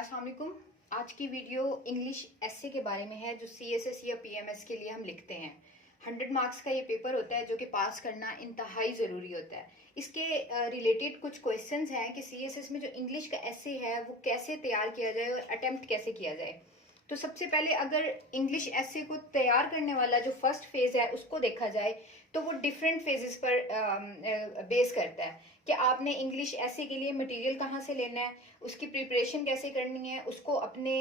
अस्सलाम वालेकुम। आज की वीडियो इंग्लिश एस्से के बारे में है जो सीएसएस या पीएमएस के लिए हम लिखते हैं। 100 मार्क्स का ये पेपर होता है जो कि पास करना इंतहाई ज़रूरी होता है। इसके रिलेटेड कुछ क्वेश्चंस हैं कि सीएसएस में जो इंग्लिश का एस्से है वो कैसे तैयार किया जाए और अटेम्प्ट कैसे किया जाए। तो सबसे पहले अगर इंग्लिश एस्से को तैयार करने वाला जो फर्स्ट फेज़ है उसको देखा जाए तो वो डिफरेंट फेजेस पर बेस करता है कि आपने इंग्लिश एस्से के लिए मटेरियल कहाँ से लेना है, उसकी प्रिपरेशन कैसे करनी है, उसको अपने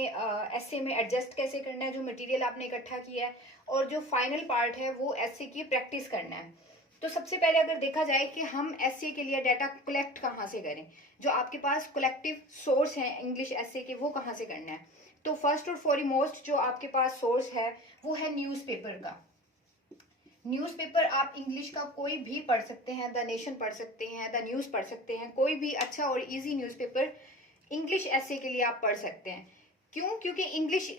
एस्से में एडजस्ट कैसे करना है जो मटेरियल आपने इकट्ठा किया है, और जो फाइनल पार्ट है वो एस्से की प्रैक्टिस करना है। तो सबसे पहले अगर देखा जाए कि हम एस्से के लिए डाटा कलेक्ट कहाँ से करें, जो आपके पास कलेक्टिव सोर्स है इंग्लिश एस्से के वो कहाँ से करना है। तो फर्स्ट और फॉरमोस्ट जो आपके पास सोर्स है वो है न्यूज़पेपर का। न्यूज़पेपर आप इंग्लिश का कोई भी पढ़ सकते हैं, द नेशन पढ़ सकते हैं, द न्यूज़ पढ़ सकते हैं, कोई भी अच्छा और इजी न्यूज़पेपर इंग्लिश एस्से के लिए आप पढ़ सकते हैं। क्यों? क्योंकि इंग्लिश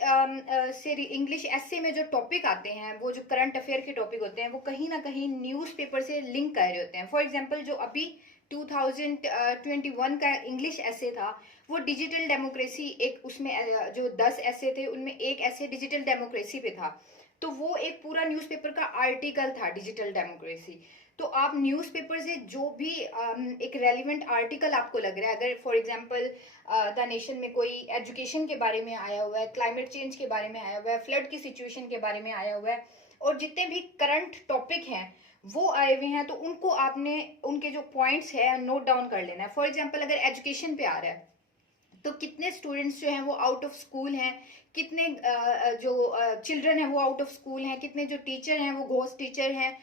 एस्से में जो टॉपिक आते हैं, वो जो करंट अफेयर के टॉपिक होते हैं, वो कहीं ना कहीं न्यूज़पेपर से लिंक कर रहे होते हैं। फॉर एग्जांपल जो अभी 2021 का इंग्लिश एस्से था वो डिजिटल डेमोक्रेसी, एक उसमें जो 10 एस्से थे उनमें एक एस्से डिजिटल डेमोक्रेसी पे था। तो वो एक पूरा न्यूज़पेपर का आर्टिकल था डिजिटल डेमोक्रेसी। तो आप न्यूज़पेपर से जो भी एक रेलिवेंट आर्टिकल आपको लग रहा है, अगर फॉर एग्जांपल द नेशन में कोई एजुकेशन के बारे में आया हुआ है, क्लाइमेट चेंज के बारे में आया हुआ है, फ्लड की सिचुएशन के बारे में आया हुआ है, और जितने भी करंट टॉपिक हैं वो आए हुए हैं, तो उनको आपने उनके जो पॉइंट्स है नोट डाउन कर लेना है। फॉर एग्जाम्पल अगर एजुकेशन पे आ रहा है तो कितने स्टूडेंट्स जो हैं वो आउट ऑफ स्कूल हैं, कितने जो चिल्ड्रन हैं वो आउट ऑफ स्कूल हैं, कितने जो टीचर हैं वो घोस्ट टीचर हैं,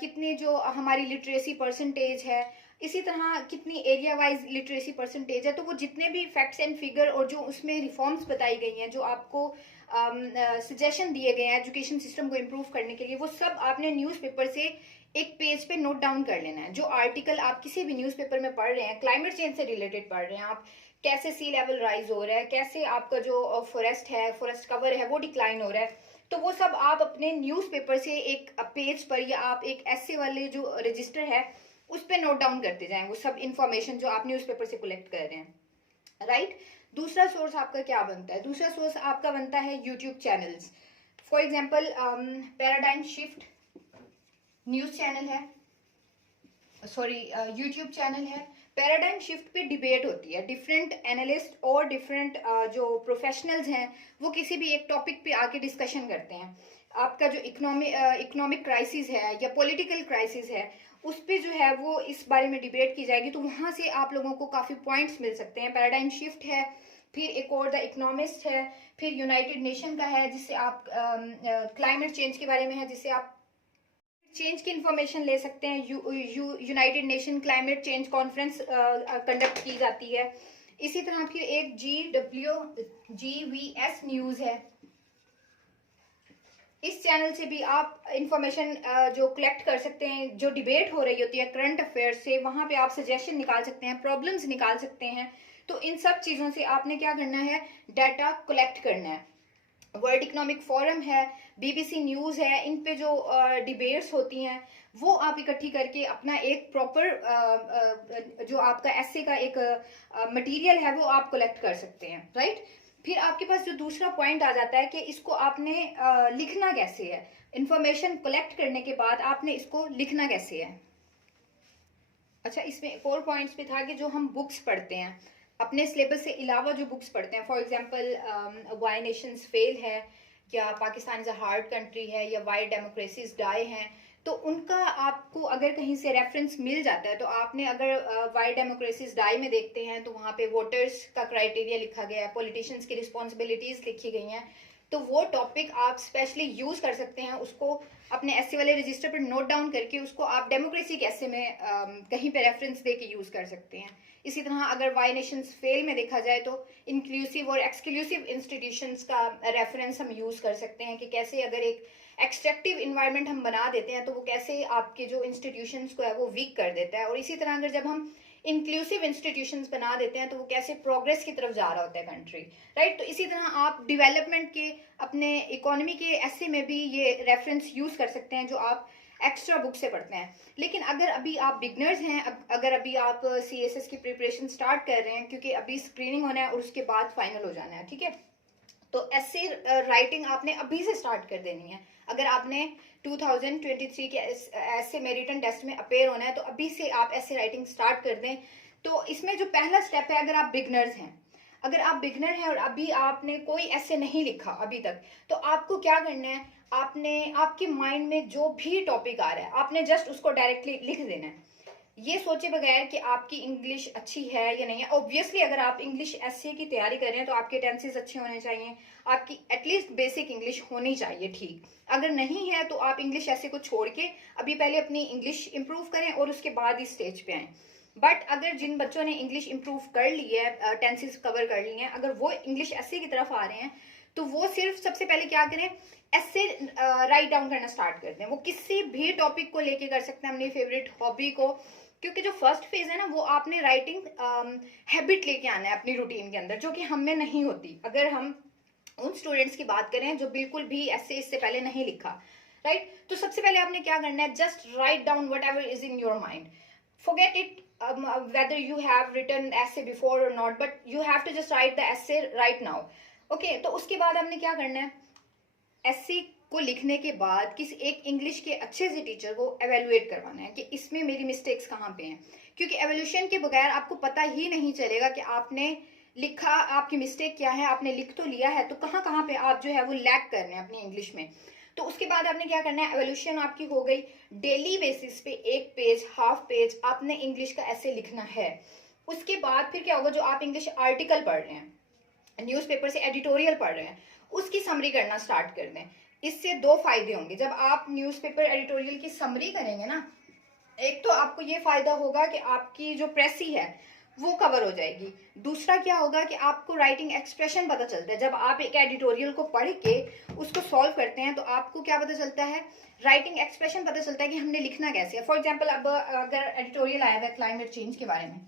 कितने जो हमारी लिटरेसी परसेंटेज है, इसी तरह कितनी एरिया वाइज लिटरेसी परसेंटेज है। तो वो जितने भी फैक्ट्स एंड फिगर और जो उसमें रिफॉर्म्स बताई गई हैं, जो आपको सजेशन दिए गए हैं एजुकेशन सिस्टम को इम्प्रूव करने के लिए, वो सब आपने न्यूज़पेपर से एक पेज पे नोट डाउन कर लेना है। जो आर्टिकल आप किसी भी न्यूज़पेपर में पढ़ रहे हैं, क्लाइमेट चेंज से रिलेटेड पढ़ रहे हैं आप, कैसे सी लेवल राइज हो रहा है, कैसे आपका जो फॉरेस्ट है, फॉरेस्ट कवर है वो डिक्लाइन हो रहा है, तो वो सब आप अपने न्यूज़पेपर से एक पेज पर या आप एक एस्से वाले जो रजिस्टर है उस पर नोट डाउन करते जाएं वो सब इंफॉर्मेशन जो आप न्यूज़पेपर से कलेक्ट कर रहे हैं, राइट। दूसरा सोर्स आपका क्या बनता है? दूसरा सोर्स आपका बनता है YouTube channels. For example paradigm shift news channel है, सॉरी यूट्यूब चैनल है। पैराडाइम शिफ्ट पे डिबेट होती है, डिफरेंट एनालिस्ट और डिफरेंट जो प्रोफेशनल्स हैं वो किसी भी एक टॉपिक पे आके डिस्कशन करते हैं। आपका जो इकोनॉमिक क्राइसिस है या पॉलिटिकल क्राइसिस है उस पे जो है वो इस बारे में डिबेट की जाएगी, तो वहाँ से आप लोगों को काफ़ी पॉइंट्स मिल सकते हैं। पैराडाइम शिफ्ट है, फिर एक और द इकोनॉमिस्ट है, फिर यूनाइटेड नेशन का है जिससे आप क्लाइमेट चेंज के बारे में है जिससे आप चेंज की इंफॉर्मेशन ले सकते हैं। United nation climate change conference conduct की जाती है। इसी तरह फिर एक GWGVS न्यूज़ है। इस चैनल से भी आप इंफॉर्मेशन जो कलेक्ट कर सकते हैं, जो डिबेट हो रही होती है करंट अफेयर से, वहां पे आप सजेशन निकाल सकते हैं, प्रॉब्लम्स निकाल सकते हैं। तो इन सब चीज़ों से आपने क्या करना है, डाटा कलेक्ट करना है। वर्ल्ड इकोनॉमिक फोरम है, BBC न्यूज़ है, इन पे जो डिबेट्स होती हैं वो आप इकट्ठी करके अपना एक प्रॉपर जो आपका एस्से का एक मटेरियल है वो आप कलेक्ट कर सकते हैं, राइट। फिर आपके पास जो दूसरा पॉइंट आ जाता है कि इसको आपने लिखना कैसे है। इंफॉर्मेशन कलेक्ट करने के बाद आपने इसको लिखना कैसे है। अच्छा, इसमें एक और पॉइंट्स पे था कि जो हम बुक्स पढ़ते हैं अपने सिलेबस से अलावा, जो बुक्स पढ़ते हैं, for example why Nations fail है, या Pakistan is a hard country है, या व्हाई डेमोक्रेसीज डाई हैं, तो उनका आपको अगर कहीं से रेफरेंस मिल जाता है तो आपने अगर व्हाई डेमोक्रेसीज डाई में देखते हैं तो वहाँ पे वोटर्स का क्राइटेरिया लिखा गया है, पॉलिटिशियंस की रिस्पॉन्सिबिलिटीज लिखी गई हैं, तो वो टॉपिक आप स्पेशली यूज कर सकते हैं। उसको अपने एस्से वाले रजिस्टर पर नोट डाउन करके उसको आप डेमोक्रेसी के एस्से में कहीं पे रेफरेंस दे के यूज कर सकते हैं। इसी तरह अगर वाई नेशंस फेल में देखा जाए तो इंक्लूसिव और एक्सक्लूसिव इंस्टीट्यूशंस का रेफरेंस हम यूज कर सकते हैं कि कैसे अगर एक एक्सट्रैक्टिव इन्वायरमेंट हम बना देते हैं तो वो कैसे आपके जो इंस्टीट्यूशंस को है वो वीक कर देता है, और इसी तरह अगर जब हम इंक्लूसिव इंस्टीट्यूशंस बना देते हैं तो वो कैसे प्रोग्रेस की तरफ जा रहा होता है कंट्री, राइट। तो इसी तरह आप डेवलपमेंट के अपने इकोनॉमी के एस्से में भी ये रेफरेंस यूज कर सकते हैं जो आप एक्स्ट्रा बुक से पढ़ते हैं। लेकिन अगर अभी आप बिगनर्स हैं, अगर अभी आप CSS की प्रिपरेशन स्टार्ट कर रहे हैं, क्योंकि अभी स्क्रीनिंग होना है और उसके बाद फाइनल हो जाना है, ठीक है, तो ऐसे राइटिंग आपने अभी से स्टार्ट कर देनी है। अगर आपने 2023 के ऐसे में रिटन टेस्ट में अपेयर होना है तो अभी से आप ऐसे राइटिंग स्टार्ट कर दें। तो इसमें जो पहला स्टेप है, अगर आप बिगनर्स हैं, अगर आप बिगनर हैं और अभी आपने कोई ऐसे नहीं लिखा अभी तक, तो आपको क्या करना है, आपने आपके माइंड में जो भी टॉपिक आ रहा है आपने जस्ट उसको डायरेक्टली लिख देना है, ये सोचे बगैर कि आपकी इंग्लिश अच्छी है या नहीं है। ऑब्वियसली अगर आप इंग्लिश एसए की तैयारी कर रहे हैं तो आपके टेंसेस अच्छे होने चाहिए, आपकी एटलीस्ट बेसिक इंग्लिश होनी चाहिए ठीक। अगर नहीं है तो आप इंग्लिश एसए को छोड़ के अभी पहले अपनी इंग्लिश इंप्रूव करें और उसके बाद इस स्टेज पे आए। बट अगर जिन बच्चों ने इंग्लिश इंप्रूव कर ली है, टेंसेस कवर कर ली हैं, अगर वो इंग्लिश एसए की तरफ आ रहे हैं तो वो सिर्फ सबसे पहले क्या करें, ऐसे राइट डाउन करना स्टार्ट कर दें। वो किसी भी टॉपिक को लेके कर सकते हैं, अपनी फेवरेट हॉबी को, क्योंकि जो फर्स्ट फेज है ना वो आपने राइटिंग हैबिट लेके आना है अपनी रूटीन के अंदर, जो कि हम में नहीं होती। अगर हम उन स्टूडेंट्स की बात करें जो बिल्कुल भी ऐसे इससे पहले नहीं लिखा, राइट, तो सबसे पहले आपने क्या करना है, just write down what ever is in your mind, forget it whether you have written essay before or not, but you have to just write the essay right now. Okay, तो उसके बाद हमने क्या करना है, एसे को लिखने के बाद किसी एक इंग्लिश के अच्छे से टीचर को एवेलुएट करवाना है कि इसमें मेरी मिस्टेक्स कहाँ पे हैं, क्योंकि एवेल्यूशन के बगैर आपको पता ही नहीं चलेगा कि आपने लिखा, आपकी मिस्टेक क्या है। आपने लिख तो लिया है तो कहाँ कहाँ पे आप जो है वो लैग कर रहे हैं अपनी इंग्लिश में। तो उसके बाद आपने क्या करना है, एवोल्यूशन आपकी हो गई, डेली बेसिस पे एक पेज हाफ पेज आपने इंग्लिश का ऐसे लिखना है। उसके बाद फिर क्या होगा, जो आप इंग्लिश आर्टिकल पढ़ रहे हैं, न्यूज़पेपर से एडिटोरियल पढ़ रहे हैं, उसकी समरी करना स्टार्ट कर दें। इससे दो फायदे होंगे, जब आप न्यूज़पेपर एडिटोरियल की समरी करेंगे ना, एक तो आपको ये फायदा होगा कि आपकी जो प्रेसी है वो कवर हो जाएगी। दूसरा क्या होगा कि आपको राइटिंग एक्सप्रेशन पता चलता है। जब आप एक एडिटोरियल को पढ़ के उसको सॉल्व करते हैं तो आपको क्या पता चलता है, राइटिंग एक्सप्रेशन पता चलता है कि हमने लिखना कैसे है। फॉर एग्जाम्पल, अब अगर एडिटोरियल आया हुआ है क्लाइमेट चेंज के बारे में,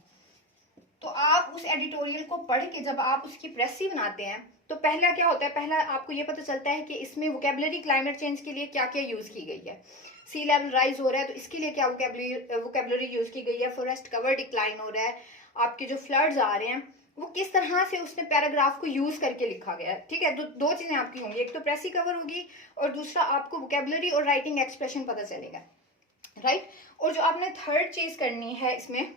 तो आप उस एडिटोरियल को पढ़ के जब आप उसकी प्रेसी बनाते हैं तो पहला क्या होता है, पहला आपको ये पता चलता है कि इसमें वोकेबलरी क्लाइमेट चेंज के लिए क्या क्या यूज की गई है। सी लेवल राइज हो रहा है तो इसके लिए क्या वोकेबलरी यूज की गई है। फॉरेस्ट कवर डिक्लाइन हो रहा है, आपके जो फ्लड्स आ रहे हैं वो किस तरह से उसने पैराग्राफ को यूज करके लिखा गया है। ठीक है, दो चीजें आपकी होंगी, एक तो प्रेसी कवर होगी और दूसरा आपको वोकेबलरी और राइटिंग एक्सप्रेशन पता चलेगा, राइट। और जो आपने थर्ड चीज करनी है इसमें,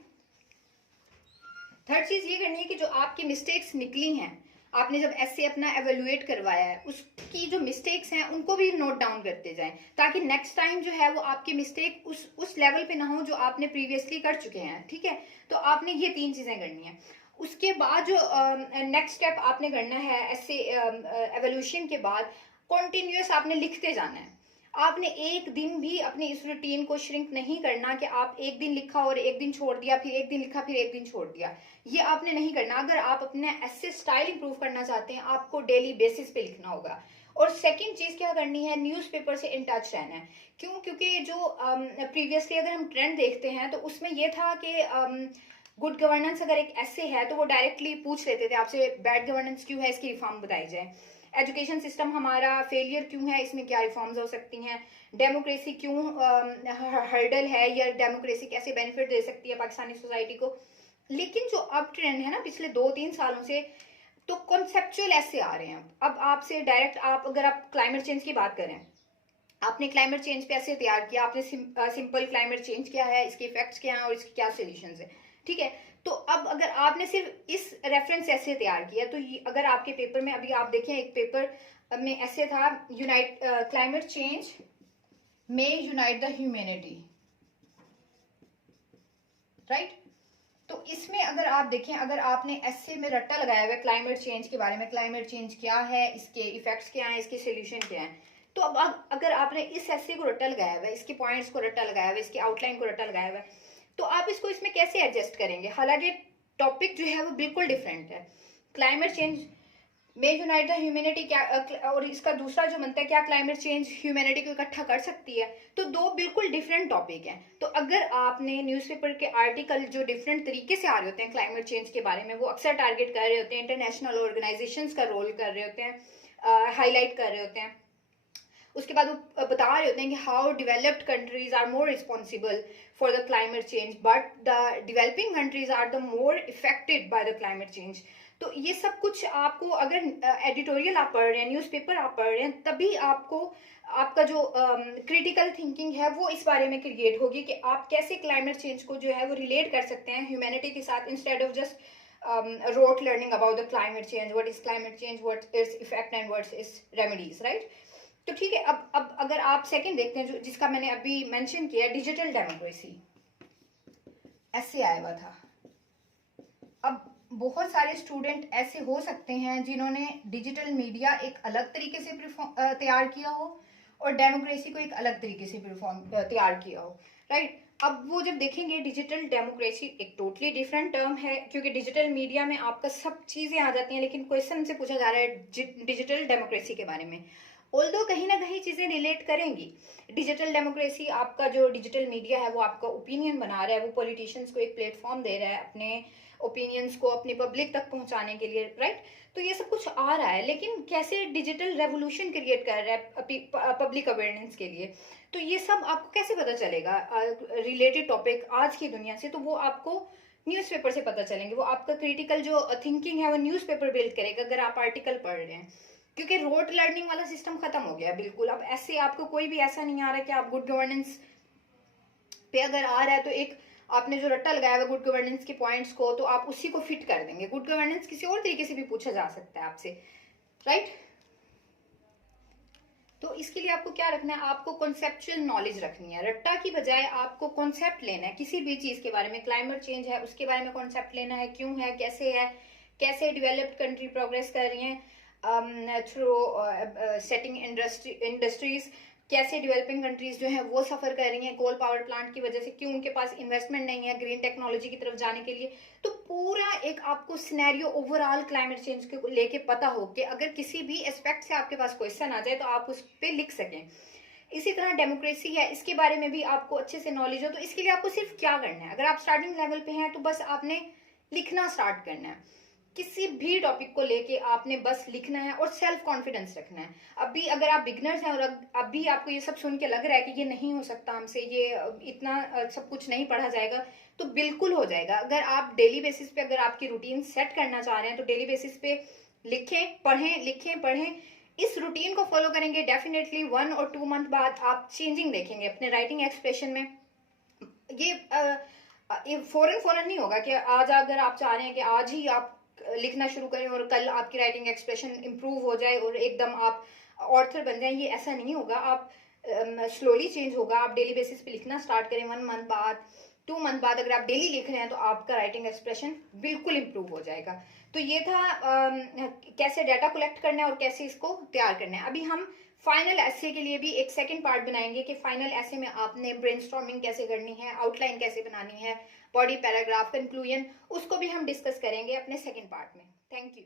थर्ड चीज ये करनी है कि जो आपकी मिस्टेक्स निकली हैं, आपने जब ऐसे अपना एवेल्युएट करवाया है उसकी जो मिस्टेक्स हैं उनको भी नोट डाउन करते जाएं, ताकि नेक्स्ट टाइम जो है वो आपकी मिस्टेक उस लेवल पे ना हो जो आपने प्रीवियसली कर चुके हैं। ठीक है, तो आपने ये तीन चीजें करनी है। उसके बाद जो नेक्स्ट स्टेप आपने करना है, ऐसे एवोल्यूशन के बाद कॉन्टिन्यूस आपने लिखते जाना है। आपने एक दिन भी अपनी इस रूटीन को श्रिंक नहीं करना कि आप एक दिन लिखा और एक दिन छोड़ दिया, फिर एक दिन लिखा फिर एक दिन छोड़ दिया, ये आपने नहीं करना। अगर आप अपने ऐसे स्टाइल इंप्रूव करना चाहते हैं आपको डेली बेसिस पे लिखना होगा। और सेकंड चीज क्या करनी है, न्यूज़पेपर से इन टच रहना है। क्यों? क्योंकि जो प्रीवियसली अगर हम ट्रेंड देखते हैं तो उसमें यह था कि गुड गवर्नेंस अगर एक ऐसे है तो वो डायरेक्टली पूछ लेते थे आपसे, बैड गवर्नेंस क्यों है, इसकी रिफॉर्म बताई जाए। एजुकेशन सिस्टम हमारा फेलियर क्यों है, इसमें क्या रिफॉर्म्स हो सकती हैं। डेमोक्रेसी क्यों हर्डल है, या डेमोक्रेसी कैसे बेनिफिट दे सकती है पाकिस्तानी सोसाइटी को। लेकिन जो अब ट्रेंड है ना पिछले 2-3 सालों से, तो कॉन्सेप्चुअल ऐसे आ रहे हैं। अब आपसे डायरेक्ट अगर आप क्लाइमेट चेंज की बात करें, आपने क्लाइमेट चेंज पे ऐसे तैयार किया, आपने सिंपल क्लाइमेट चेंज क्या है, इसके इफेक्ट्स क्या हैं और इसके क्या सोल्यूशंस है। ठीक है, तो अब अगर आपने सिर्फ इस रेफरेंस ऐसे तैयार किया तो अगर आपके पेपर में, अभी आप देखें एक पेपर में ऐसे था, यूनाइट क्लाइमेट चेंज में यूनाइट द ह्यूमैनिटी, राइट। तो इसमें अगर आप देखें, अगर आपने ऐसे में रट्टा लगाया हुआ है क्लाइमेट चेंज के बारे में, क्लाइमेट चेंज क्या है, इसके इफेक्ट्स क्या हैं, इसके सोल्यूशन क्या हैं, तो अब अगर आपने इस ऐसे को रट्टा लगाया हुआ है, इसके पॉइंट्स को रट्टा लगाया हुआ है, इसकी आउटलाइन को रट्टा लगाया हुआ है, तो आप इसको इसमें कैसे एडजस्ट करेंगे। हालांकि टॉपिक जो है वो बिल्कुल डिफरेंट है। क्लाइमेट चेंज में यूनाइट द ह्यूमैनिटी क्या, और इसका दूसरा जो बनता है, क्या क्लाइमेट चेंज ह्यूमैनिटी को इकट्ठा कर सकती है, तो दो बिल्कुल डिफरेंट टॉपिक हैं। तो अगर आपने न्यूज़पेपर के आर्टिकल जो डिफरेंट तरीके से आ रहे होते हैं क्लाइमेट चेंज के बारे में, वो अक्सर टारगेट कर रहे होते हैं, इंटरनेशनल ऑर्गेनाइजेशंस का रोल कर रहे होते हैं, हाईलाइट कर रहे होते हैं, उसके बाद वो बता रहे होते हैं कि how developed countries are more responsible for the climate change but the developing countries are the more affected by the climate change. तो ये सब कुछ आपको, अगर एडिटोरियल आप पढ़ रहे हैं, न्यूज़पेपर आप पढ़ रहे हैं, तभी आपको आपका जो क्रिटिकल थिंकिंग है वो इस बारे में क्रिएट होगी कि आप कैसे क्लाइमेट चेंज को जो है वो रिलेट कर सकते हैं ह्यूमैनिटी के साथ, instead of just rote learning about the climate change, what is climate change, what is effect and what is remedies, right. तो ठीक है, अब अगर आप सेकंड देखते हैं, जो जिसका मैंने अभी मेंशन किया, डिजिटल डेमोक्रेसी, ऐसे आया हुआ था। अब बहुत सारे स्टूडेंट ऐसे हो सकते हैं जिन्होंने डिजिटल मीडिया एक अलग तरीके से तैयार किया हो और डेमोक्रेसी को एक अलग तरीके से तैयार किया हो, राइट। अब वो जब देखेंगे डिजिटल डेमोक्रेसी एक टोटली डिफरेंट टर्म है, क्योंकि डिजिटल मीडिया में आपका सब चीज़ें आ जाती हैं, लेकिन क्वेश्चन से पूछा जा रहा है डिजिटल डेमोक्रेसी के बारे में। ऑल्दो कहीं ना कहीं चीज़ें रिलेट करेंगी। डिजिटल डेमोक्रेसी, आपका जो डिजिटल मीडिया है वो आपका ओपिनियन बना रहा है, वो पॉलिटिशियंस को एक प्लेटफॉर्म दे रहा है अपने ओपिनियंस को अपनी पब्लिक तक पहुंचाने के लिए, राइट। तो ये सब कुछ आ रहा है, लेकिन कैसे डिजिटल रेवोल्यूशन क्रिएट कर रहा है पब्लिक अवेयरनेस के लिए, तो ये सब आपको कैसे पता चलेगा रिलेटेड टॉपिक आज की दुनिया से, तो वो आपको न्यूज़पेपर से पता चलेंगे। वो आपका क्रिटिकल जो थिंकिंग है वो न्यूज़पेपर बिल्ड करेगा अगर आप आर्टिकल पढ़ रहे हैं, क्योंकि रोट लर्निंग वाला सिस्टम खत्म हो गया बिल्कुल। अब ऐसे आपको कोई भी ऐसा नहीं आ रहा कि आप गुड गवर्नेंस पे अगर आ रहा है तो एक आपने जो रट्टा लगाया हुआ गुड गवर्नेंस के पॉइंट्स को, तो आप उसी को फिट कर देंगे। गुड गवर्नेंस किसी और तरीके से भी पूछा जा सकता है आपसे, राइट। तो इसके लिए आपको क्या रखना है, आपको कॉन्सेप्चुअल नॉलेज रखनी है। रट्टा की बजाय आपको कॉन्सेप्ट लेना है किसी भी चीज के बारे में। क्लाइमेट चेंज है उसके बारे में कॉन्सेप्ट लेना है, क्यों है, कैसे डेवलप्ड कंट्री प्रोग्रेस कर रही हैं थ्रू सेटिंग इंडस्ट्रीज, कैसे डेवलपिंग कंट्रीज जो है वो सफर कर रही हैं कोल पावर प्लांट की वजह से, क्यों उनके पास इन्वेस्टमेंट नहीं है ग्रीन टेक्नोलॉजी की तरफ जाने के लिए। तो पूरा एक आपको सिनेरियो ओवरऑल क्लाइमेट चेंज के लेके पता हो कि अगर किसी भी एस्पेक्ट से आपके पास क्वेश्चन आ जाए तो आप उस पर लिख सकें। इसी तरह डेमोक्रेसी है, इसके बारे में भी आपको अच्छे से नॉलेज हो। तो इसके लिए आपको सिर्फ क्या करना है, अगर आप स्टार्टिंग लेवल पे हैं तो बस आपने लिखना स्टार्ट करना है। किसी भी टॉपिक को लेके आपने बस लिखना है और सेल्फ कॉन्फिडेंस रखना है। अभी अगर आप बिगनर्स हैं और अभी आपको ये सब सुन के लग रहा है कि ये नहीं हो सकता हमसे, ये इतना सब कुछ नहीं पढ़ा जाएगा, तो बिल्कुल हो जाएगा। अगर आप डेली बेसिस पे अगर आपकी रूटीन सेट करना चाह रहे हैं तो डेली बेसिस पे लिखें पढ़ें, लिखें पढ़ें। इस रूटीन को फॉलो करेंगे, डेफिनेटली 1 और 2 मंथ बाद आप चेंजिंग देखेंगे अपने राइटिंग एक्सप्रेशन में। ये फौरन नहीं होगा कि आज अगर आप चाह रहे हैं कि आज ही आप लिखना शुरू करें और कल आपकी राइटिंग एक्सप्रेशन इंप्रूव हो जाए और एकदम आप ऑर्थर बन जाएं, ये ऐसा नहीं होगा। आप स्लोली चेंज होगा। आप डेली बेसिस पे लिखना स्टार्ट करें, 1 मंथ बाद 2 मंथ बाद अगर आप डेली लिख रहे हैं तो आपका राइटिंग एक्सप्रेशन बिल्कुल इंप्रूव हो जाएगा। तो ये था कैसे डाटा कलेक्ट करना है और कैसे इसको तैयार करना है। अभी हम फाइनल ऐसे के लिए भी एक सेकंड पार्ट बनाएंगे कि फाइनल ऐसे में आपने ब्रेनस्टॉर्मिंग कैसे करनी है, आउटलाइन कैसे बनानी है, बॉडी पैराग्राफ, कंक्लूजन, उसको भी हम डिस्कस करेंगे अपने सेकंड पार्ट में। Thank you.